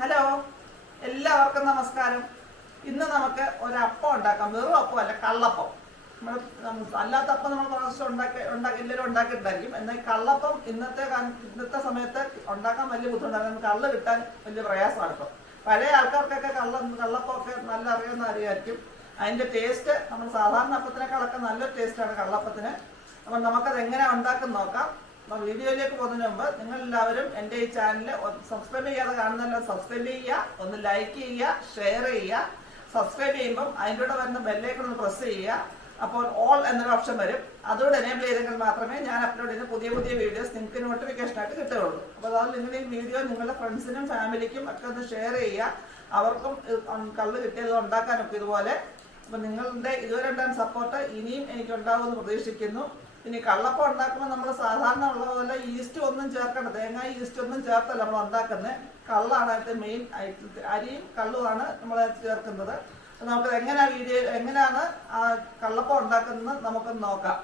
Hello. എല്ലാവർക്കും നമസ്കാരം. ഇന്ന് നമുക്ക് ഒരപ്പം ഉണ്ടാക്കാം. വെറും അപ്പം അല്ല കള്ളപ്പം. നമ്മൾ അല്ലാത്ത അപ്പം നമ്മൾ പ്രാവശ്യം ഉണ്ടാക്കി ഉണ്ടാക്കി എല്ലാവരും ഉണ്ടാക്കിയിട്ടായിരിക്കും എന്നാൽ കള്ളപ്പം ഇന്നത്തെ ഇന്നത്തെ സമയത്ത് ഉണ്ടാക്കാൻ വലിയ ബുദ്ധിമുട്ടാണ്. നമുക്ക് കള്ള് കിട്ടാൻ വലിയ പ്രയാസമാണ് ഇപ്പം. പഴയ ആൾക്കാർക്കൊക്കെ കള്ള കള്ളപ്പമൊക്കെ നല്ല അറിയുന്ന അറിയായിരിക്കും അതിന്റെ ടേസ്റ്റ് നമ്മൾ സാധാരണ അപ്പത്തിനേക്കാളൊക്കെ നല്ലൊരു ടേസ്റ്റാണ് കള്ളപ്പത്തിന്. അപ്പം നമുക്കത് എങ്ങനെ ഉണ്ടാക്കുന്ന നോക്കാം. വീഡിയോയിലേക്ക് പോകുന്നതിന് മുമ്പ് നിങ്ങൾ എല്ലാവരും എന്റെ ഈ ചാനൽ സബ്സ്ക്രൈബ് ചെയ്യാതെ കാണുന്നല്ലോ സബ്സ്ക്രൈബ് ചെയ്യുക ഒന്ന് ലൈക്ക് ചെയ്യുക ഷെയർ ചെയ്യുക. സബ്സ്ക്രൈബ് ചെയ്യുമ്പം അതിന്റെ കൂടെ വരുന്ന ബെല്ലേക്ക് ഒന്ന് പ്രസ് ചെയ്യുക. അപ്പോൾ ഓൾ എന്നൊരു ഓപ്ഷൻ വരും. അതുകൊണ്ട് എനേബിൾ ചെയ്തെങ്കിൽ മാത്രമേ ഞാൻ അപ്ലോഡ് ചെയ്യുന്ന പുതിയ പുതിയ വീഡിയോസ് നിങ്ങൾക്ക് നോട്ടിഫിക്കേഷൻ ആയിട്ട് കിട്ടുകയുള്ളൂ. അപ്പോൾ അതായത് നിങ്ങൾ ഈ വീഡിയോ നിങ്ങളുടെ ഫ്രണ്ട്സിനും ഫാമിലിക്കും ഒക്കെ ഒന്ന് ഷെയർ ചെയ്യുക. അവർക്കും കള്ള് കിട്ടിയത് ഉണ്ടാക്കാനൊക്കെ ഇതുപോലെ. അപ്പൊ നിങ്ങളുടെ ഇതുവരെ ഉണ്ടായ സപ്പോർട്ട് ഇനിയും എനിക്ക് ഉണ്ടാവുമെന്ന് പ്രതീക്ഷിക്കുന്നു. ഇനി കള്ളപ്പം ഉണ്ടാക്കുമ്പോൾ നമ്മൾ സാധാരണ ഉള്ള പോലെ ഈസ്റ്റ് ഒന്നും ചേർക്കണ്ട. തേങ്ങ ഈസ്റ്റ് ഒന്നും ചേർത്തല്ല നമ്മൾ ഉണ്ടാക്കുന്നത് കള്ളാണ് അതിന്റെ മെയിൻ അരിയും കള്ളുമാണ് നമ്മൾ ചേർക്കുന്നത്. നമുക്ക് എങ്ങനെയാ വീഡിയോ എങ്ങനെയാണ് ആ കള്ളപ്പം ഉണ്ടാക്കുന്നത് നമുക്കൊന്ന് നോക്കാം.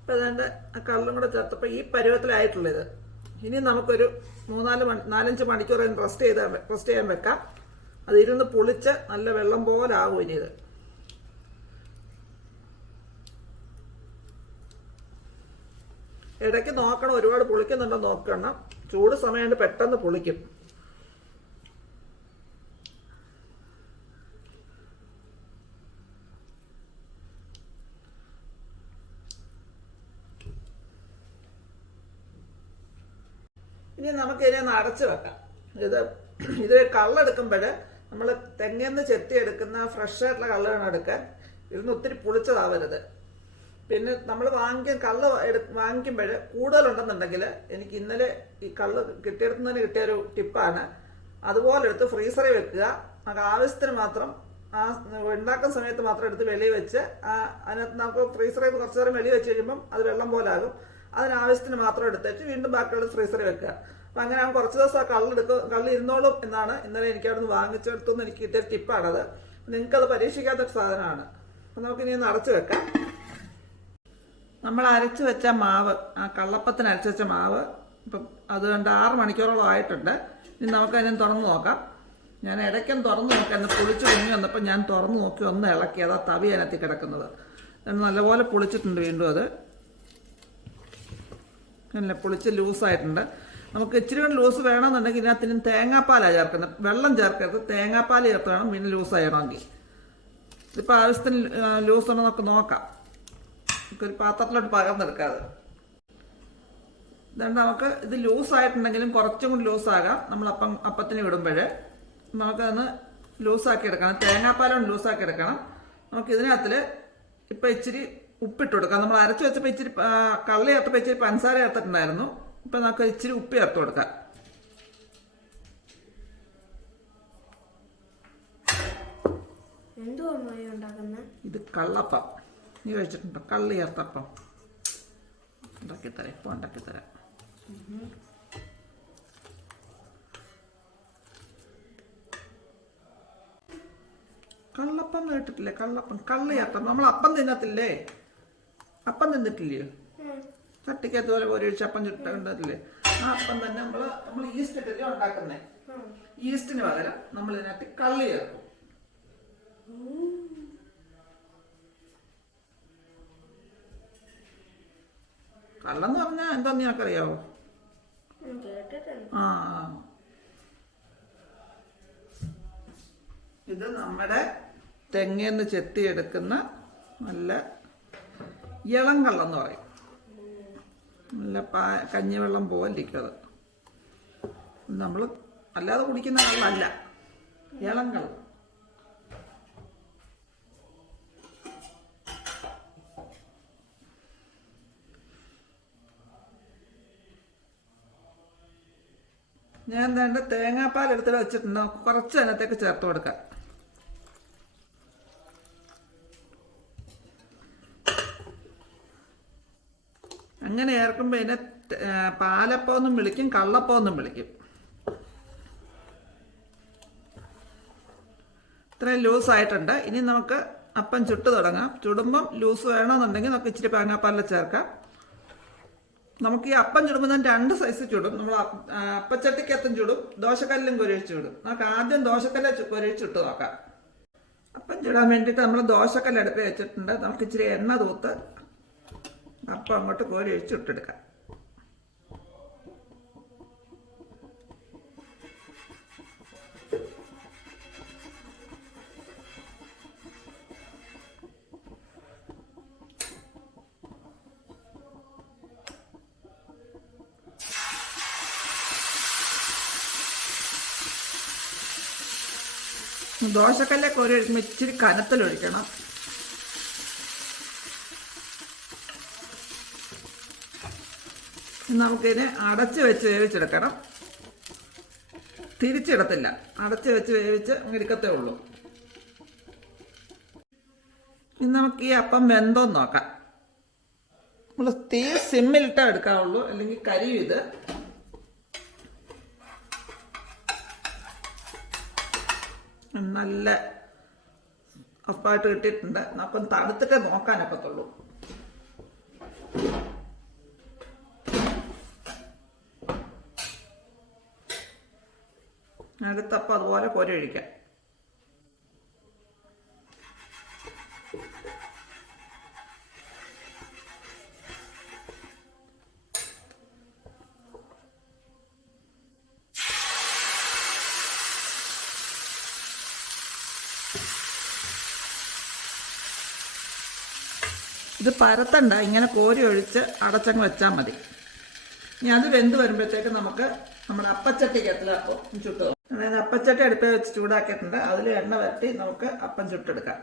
ഇപ്പൊ ഇതിന്റെ കള്ളും കൂടെ ചേർത്തപ്പോൾ ഈ പരുവത്തിലായിട്ടുള്ളത്. ഇനി നമുക്കൊരു മൂന്നാൽ മണി നാലഞ്ച് മണിക്കൂർ റെസ്റ്റ് ചെയ്ത് റെസ്റ്റ് ചെയ്യാൻ വെക്കാം. അത് ഇരുന്ന് പുളിച്ച് നല്ല വെള്ളം പോലെ ഇനി ഇത്. ഇടയ്ക്ക് നോക്കണം ഒരുപാട് പുളിക്കുന്നുണ്ടോ നോക്കണം. ചൂട് സമയമായിട്ട് പെട്ടെന്ന് പുളിക്കും. ഇനി നമുക്ക് ഇതിനെ അടച്ചു വെക്കാം. ഇത് ഇത് കള്ളെടുക്കുമ്പോൾ നമ്മൾ തെങ്ങിന്ന് ചെത്തി എടുക്കുന്ന ഫ്രഷ് ആയിട്ടുള്ള കള്ളാണ് എടുക്കാൻ. ഇരുന്ന് ഒത്തിരി പുളിച്ചതാവരുത്. പിന്നെ നമ്മൾ വാങ്ങിക്കാൻ കള്ള് എടു വാങ്ങിക്കുമ്പോൾ കൂടുതലുണ്ടെന്നുണ്ടെങ്കിൽ എനിക്ക് ഇന്നലെ ഈ കള്ള് തന്നെ കിട്ടിയ ഒരു ടിപ്പാണ്. അതുപോലെ എടുത്ത് ഫ്രീസറിൽ വെക്കുക. നമുക്ക് ആവശ്യത്തിന് മാത്രം ആ ഉണ്ടാക്കുന്ന സമയത്ത് മാത്രം എടുത്ത് വെളിയിൽ വെച്ച് ആ അതിനകത്ത് നമുക്ക് ഫ്രീസറിൽ കുറച്ച് നേരം വെളിയിൽ വെച്ച് കഴിയുമ്പം അത് വെള്ളം പോലെ ആകും അതിനാവശ്യത്തിന് മാത്രം എടുത്തേച്ച് വീണ്ടും ബാക്കിയുള്ള ഫ്രീസറിൽ വെക്കുക. അപ്പം അങ്ങനെ ആ കുറച്ച് ദിവസം ആ കള്ളെടുക്കും കള്ള് ഇരുന്നോളും എന്നാണ് ഇന്നലെ എനിക്ക് അവിടെ നിന്ന് വാങ്ങിച്ചെടുത്തുനിന്ന് എനിക്ക് കിട്ടിയ ടിപ്പാണത്. നിങ്ങൾക്കത് പരീക്ഷിക്കാത്തൊരു സാധനമാണ്. അപ്പം നമുക്കിനി ഒന്ന് അടച്ചു വെക്കാം. നമ്മൾ അരച്ച് വെച്ച മാവ് ആ കള്ളപ്പത്തിന് അരച്ച് വെച്ച മാവ് ഇപ്പം അത് രണ്ട് ആറ് മണിക്കൂറോളം ആയിട്ടുണ്ട്. ഇനി നമുക്ക് അതിനെ തുറന്ന് നോക്കാം. ഞാൻ ഇടയ്ക്കും തുറന്ന് നോക്കാം അതിനെ പൊളിച്ച് കുഞ്ഞു വന്നപ്പോൾ ഞാൻ തുറന്ന് നോക്കി ഒന്ന് ഇളക്കി അതാ തവി അതിനകത്ത് കിടക്കുന്നത്. നല്ലപോലെ പൊളിച്ചിട്ടുണ്ട് വീണ്ടും അത്. അല്ല പൊളിച്ച് ലൂസായിട്ടുണ്ട്. നമുക്ക് ഇച്ചിരി കൂടി ലൂസ് വേണമെന്നുണ്ടെങ്കിൽ ഇതിനകത്തിന് തേങ്ങാപ്പാലാണ് ചേർക്കുന്നത്. വെള്ളം ചേർക്കരുത്. തേങ്ങാപ്പാൽ ചേർത്ത് വേണം പിന്നെ ലൂസായണമെങ്കിൽ ഇപ്പോൾ ആവശ്യത്തിന് ലൂസ് ഉണ്ടെന്നൊക്കെ നോക്കാം. നമുക്കൊരു പാത്രത്തിലോട്ട് പകർന്നെടുക്കാതെ ഇതുകൊണ്ട് നമുക്ക് ഇത് ലൂസായിട്ടുണ്ടെങ്കിലും കുറച്ചും കൂടി ലൂസാകാം. നമ്മൾ അപ്പം അപ്പത്തിന് വിടുമ്പോൾ നമുക്കതൊന്ന് ലൂസാക്കി എടുക്കണം. തേങ്ങാപ്പാലും ലൂസാക്കി എടുക്കണം. നമുക്ക് ഇതിനകത്തിൽ ഇപ്പം ഇച്ചിരി ഉപ്പിട്ട് കൊടുക്കാം. നമ്മൾ അരച്ച് വെച്ചപ്പോൾ ഇച്ചിരി കള്ളി ചേർത്തപ്പോൾ ഇച്ചിരി പഞ്ചസാര ചേർത്തിട്ടുണ്ടായിരുന്നു. ഇപ്പം നമുക്ക് ഇച്ചിരി ഉപ്പ് ചേർത്ത് കൊടുക്കാം. ഇത് കള്ളപ്പം. നീ കഴിച്ചിട്ടുണ്ടോ കള്ളി ചേർത്തപ്പം ഉണ്ടാക്കിത്തരാം ഇപ്പം ഉണ്ടാക്കിത്തരാം കള്ളപ്പം കേട്ടിട്ടില്ലേ കള്ളപ്പം കള്ളി ചേർത്തപ്പം നമ്മൾ അപ്പം തിന്നത്തില്ലേ അപ്പം തിന്നിട്ടില്ലയോ ചട്ടിക്കകത്ത് പോലെ ഒരു അപ്പം ചുട്ടില്ലേ ആ അപ്പം തന്നെ നമ്മൾ നമ്മൾ ഈസ്റ്റ് ഇട്ടില്ലേ ഉണ്ടാക്കുന്നേ ഈസ്റ്റിന് പകരം നമ്മൾ ഇതിനകത്ത് കള്ളി ചേർക്കും കള്ളെന്ന് പറഞ്ഞാൽ എന്താ നിനക്കറിയാവോ ആ ഇത് നമ്മുടെ തെങ്ങേന്ന് ചെത്തിയെടുക്കുന്ന നല്ല ഇളം കള്ളെന്ന് പറയും. നല്ല പാ കഞ്ഞിവെള്ളം പോലെ അത് നമ്മൾ അല്ലാതെ കുടിക്കുന്ന കള്ളല്ല. ഇളം കള്ളം. ഞാൻ എന്താണ്ട് തേങ്ങാപ്പാൽ എടുത്തിട്ട് വെച്ചിട്ടുണ്ട്. കുറച്ച് അതിനകത്തേക്ക് ചേർത്ത് കൊടുക്കാം. അങ്ങനെ ചേർക്കുമ്പോൾ ഇതിനെ ത- ആ, പാലപ്പം എന്നും വിളിക്കും കള്ളപ്പം എന്നും വിളിക്കും. ഇത്രയും ലൂസ് ആയിട്ടുണ്ട്. ഇനി നമുക്ക് അപ്പം ചുട്ട് തുടങ്ങാം. ചുടുമ്പം ലൂസ് വേണമെന്നുണ്ടെങ്കിൽ നമുക്ക് ഇച്ചിരി തേങ്ങാപ്പാലിൽ ചേർക്കാം. നമുക്ക് ഈ അപ്പം ചുടുമ്പോൾ ഞാൻ രണ്ട് സൈസ് ചുടും. നമ്മൾ അപ്പച്ചട്ടിക്കത്തും ചുടും ദോശക്കല്ലും കുരഴിച്ച് ചുടും. നമുക്ക് ആദ്യം ദോശക്കല്ല് കുരഴിച്ച് ഇട്ട് നോക്കാം. അപ്പം ചുടാൻ വേണ്ടിയിട്ട് നമ്മൾ ദോശക്കല്ല് അടുപ്പ് വെച്ചിട്ടുണ്ട്. നമുക്ക് ഇച്ചിരി എണ്ണ തൂത്ത് അപ്പം അങ്ങോട്ട് കോരി ഒഴിച്ച് ഇട്ടെടുക്കാം ഒരു ഇച്ചിരി കനത്തിലൊഴിക്കണം. നമുക്കിതിനെ അടച്ച് വെച്ച് വേവിച്ചെടുക്കണം. തിരിച്ചിടത്തില്ല. അടച്ച് വെച്ച് വേവിച്ച് എടുക്കത്തേ ഉള്ളൂ. ഇനി നമുക്ക് ഈ അപ്പം വെന്തോന്ന് നോക്കാം. നമ്മൾ തീ സിമ്മിലിട്ടാ എടുക്കാവുള്ളൂ. അല്ലെങ്കിൽ കരിയും ഇത്. നല്ല അപ്പായിട്ട് കിട്ടിയിട്ടുണ്ട്. അപ്പം തണുത്തിട്ടേ നോക്കാനൊക്കത്തുള്ളൂ അടുത്തപ്പം അതുപോലെ കൊരഴിക്കാം ഇത് പരത്തണ്ട ഇങ്ങനെ കോരി ഒഴിച്ച് അടച്ചങ്ങ് വെച്ചാൽ മതി. ഇനി അത് വെന്ത് വരുമ്പോഴത്തേക്ക് നമുക്ക് നമ്മുടെ അപ്പച്ചട്ടിക്കകത്തിൽ അപ്പം ചുട്ട്. അതായത് അപ്പച്ചട്ടി അടുപ്പിൽ വെച്ച് ചൂടാക്കിയിട്ടുണ്ട്. അതിൽ എണ്ണ വരട്ടി നമുക്ക് അപ്പം ചുട്ടെടുക്കാം.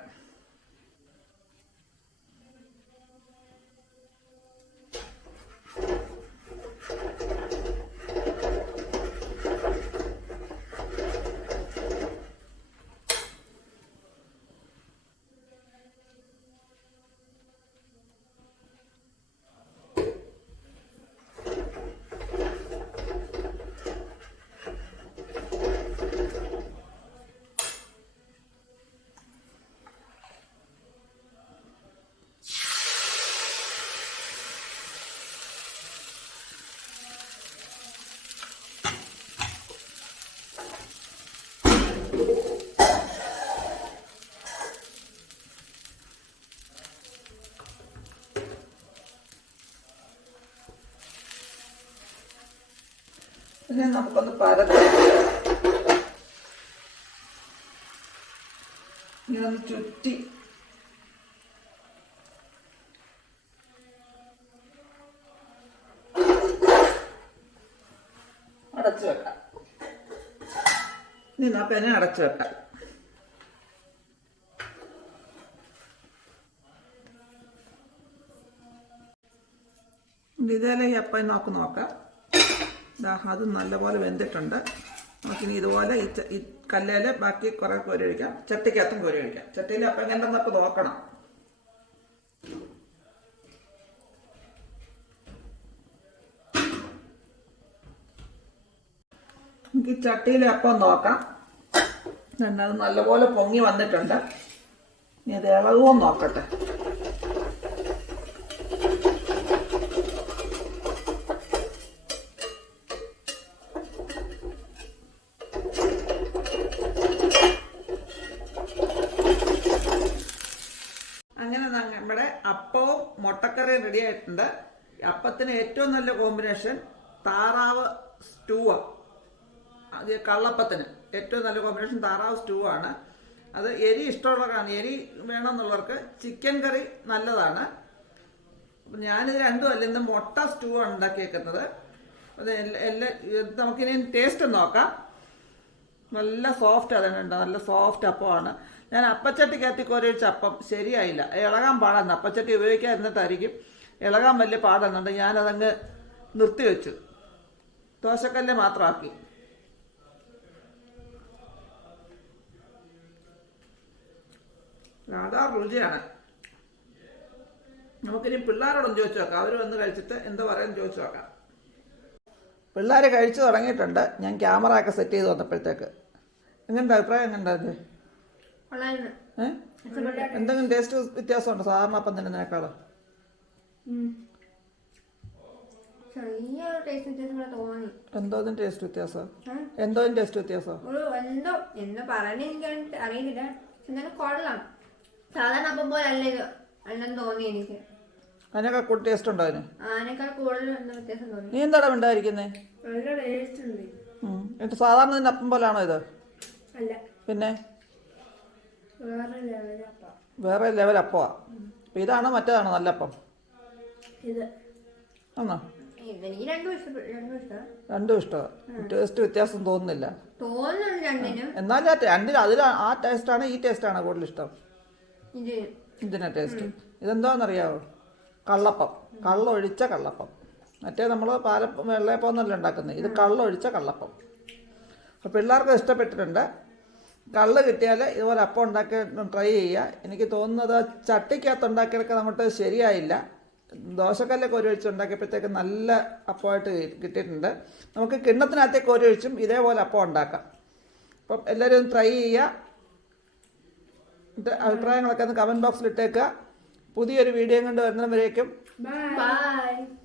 പിന്നെ നമുക്കൊന്ന് പരത്തി ഇങ്ങനെ ഒന്ന് ചുറ്റി. അടച്ചു വെക്കാം. ഇനി നമുക്ക് അതിനെ അടച്ചു വെക്കാം. ഇതേലെ ഈ അപ്പം നമുക്ക് നോക്കാം. അത് നല്ലപോലെ വെന്തിട്ടുണ്ട്. നമുക്കിനി ഇതുപോലെ ഈ ഈ ബാക്കി കുറേ കോരി ഒഴിക്കാം. ചട്ടിക്കകത്തും കോരി ഒഴിക്കാം. ചട്ടിയിൽ അപ്പം എങ്ങനെ നമുക്ക് നോക്കണം. നമുക്ക് ചട്ടിയിലെ അപ്പം നോക്കാം. അത് നല്ലപോലെ പൊങ്ങി വന്നിട്ടുണ്ട്. ഇനി അത് ഇളകുമോ നോക്കട്ടെ അങ്ങനെ ന- നമ്മുടെ അപ്പവും മുട്ടക്കറിയും റെഡി ആയിട്ടുണ്ട്. അപ്പത്തിന് ഏറ്റവും നല്ല കോമ്പിനേഷൻ താറാവ് സ്റ്റൂവ്. അത് കള്ളപ്പത്തിന്. ഏറ്റവും നല്ല കോമ്പിനേഷൻ താറാവ് സ്റ്റൂ ആണ് അത് എരി ഇഷ്ടമുള്ളവർക്കാണ് എരി വേണമെന്നുള്ളവർക്ക് ചിക്കൻ കറി നല്ലതാണ്. ഞാനിത് രണ്ടും അല്ല ഇന്ന് മുട്ട സ്റ്റൂ ആണ് ഉണ്ടാക്കിയേക്കുന്നത്. അത് എല്ലാ നമുക്കിനി ടേസ്റ്റ് നോക്കാം. നല്ല സോഫ്റ്റ് അതുണ്ട് നല്ല സോഫ്റ്റ് അപ്പമാണ്. ഞാൻ അപ്പച്ചട്ടി കയറ്റി കോരിച്ച അപ്പം ശരിയായില്ല. ഇളകാൻ പാടാന്ന് അപ്പച്ചട്ടി ഉപയോഗിക്കാതിരുന്നിട്ടായിരിക്കും ഇളകാൻ വലിയ പാടുന്നുണ്ട് ഞാനതങ്ങ് നിർത്തിവെച്ചു ദോശക്കല്ല് മാത്രമാക്കി. സാധാ രുചിയാണ്. നമുക്കിനി പിള്ളേരോടൊന്ന് ചോദിച്ചു നോക്കാം. അവർ വന്ന് കഴിച്ചിട്ട് എന്താ പറയാൻ ചോദിച്ചു നോക്കാം. പിള്ളേർ കഴിച്ചു തുടങ്ങിയിട്ടുണ്ട്. ഞാൻ ക്യാമറ ഒക്കെ സെറ്റ് ചെയ്ത് വന്നപ്പോഴത്തേക്ക്. എങ്ങനെയുണ്ട്? അഭിപ്രായം എങ്ങനെയുണ്ടായിരുന്നു എന്തെങ്കിലും ടേസ്റ്റ് വ്യത്യാസമുണ്ടോ? സാധാരണ അപ്പം തിന്നുന്നതിനേക്കാളും ഉം. ചെറിയ ടേസ്റ്റ് വ്യത്യാസം എന്തോന്നും ടേസ്റ്റ് വ്യത്യാസം? ആ, എന്തോന്നും ടേസ്റ്റ് വ്യത്യാസം? ഒരു എന്തോ എന്തോ പറയണ എനിക്ക് അറിയുന്നില്ല. എന്നാലും കൊള്ളാം. സാധാരണ അപ്പം പോലെ അല്ല ഇത്. അല്ലെന്ന് തോന്നി എനിക്ക്. അതിനേക്കാൾ കൂടുതൽ ടേസ്റ്റ് ഉണ്ടോ അതിന്? അതിനേക്കാൾ കൂടുതൽ എന്താ വ്യത്യാസം തോന്നി. നീ എന്താടാ ഉണ്ടായിരിക്കുന്നേ നല്ല ടേസ്റ്റ് ഉണ്ട്. എന്നിട്ട് സാധാരണ അപ്പം പോലാണോ ഇത്? അല്ല. പിന്നെ? വേറെ ലെവൽ അപ്പമാ അപ്പം മറ്റേതാണ് മറ്റേതാണോ നല്ല അപ്പം? ഇത്. ആണോ? രണ്ടും ഇഷ്ടമാണ് ടേസ്റ്റ് വ്യത്യാസം തോന്നുന്നില്ല. രണ്ടിനും. എന്നാലും ആ രണ്ടിൽ അതിൽ ആ ടേസ്റ്റാണ് ഈ ടേസ്റ്റാണ് കൂടുതൽ ഇഷ്ടം. ഇതിനാ ടേസ്റ്റ് ഇതെന്താണെന്നറിയാവോ? കള്ളപ്പം. കള്ളൊഴിച്ച കള്ളപ്പം. മറ്റേ നമ്മൾ പാലപ്പം വെള്ളയപ്പം എന്നല്ല ഉണ്ടാക്കുന്നത് ഇത് കള്ളൊഴിച്ച കള്ളപ്പം. അപ്പോൾ പിള്ളേർക്ക് ഇഷ്ടപ്പെട്ടിട്ടുണ്ട്. കള്ള് കിട്ടിയാൽ ഇതുപോലെ അപ്പം ഉണ്ടാക്കാൻ ട്രൈ ചെയ്യുക. എനിക്ക് തോന്നുന്നത് ചട്ടിക്കകത്ത് ഉണ്ടാക്കിയെടുക്കാൻ നമുക്ക് ശരിയായില്ല. ദോശക്കല്ല് കോരി ഒഴിച്ച് ഉണ്ടാക്കിയപ്പോഴത്തേക്ക് നല്ല അപ്പമായിട്ട് കിട്ടിയിട്ടുണ്ട്. നമുക്ക് കിണ്ണത്തിനകത്തെ കോരി ഒഴിച്ചും ഇതേപോലെ അപ്പം ഉണ്ടാക്കാം. അപ്പം എല്ലാവരും ട്രൈ ചെയ്യുക. അഭിപ്രായങ്ങളൊക്കെ ഒന്ന് കമന്റ് ബോക്സിൽ ഇട്ടേക്കുക. പുതിയൊരു വീഡിയോ കണ്ട് വരുന്നവരേക്കും ബൈ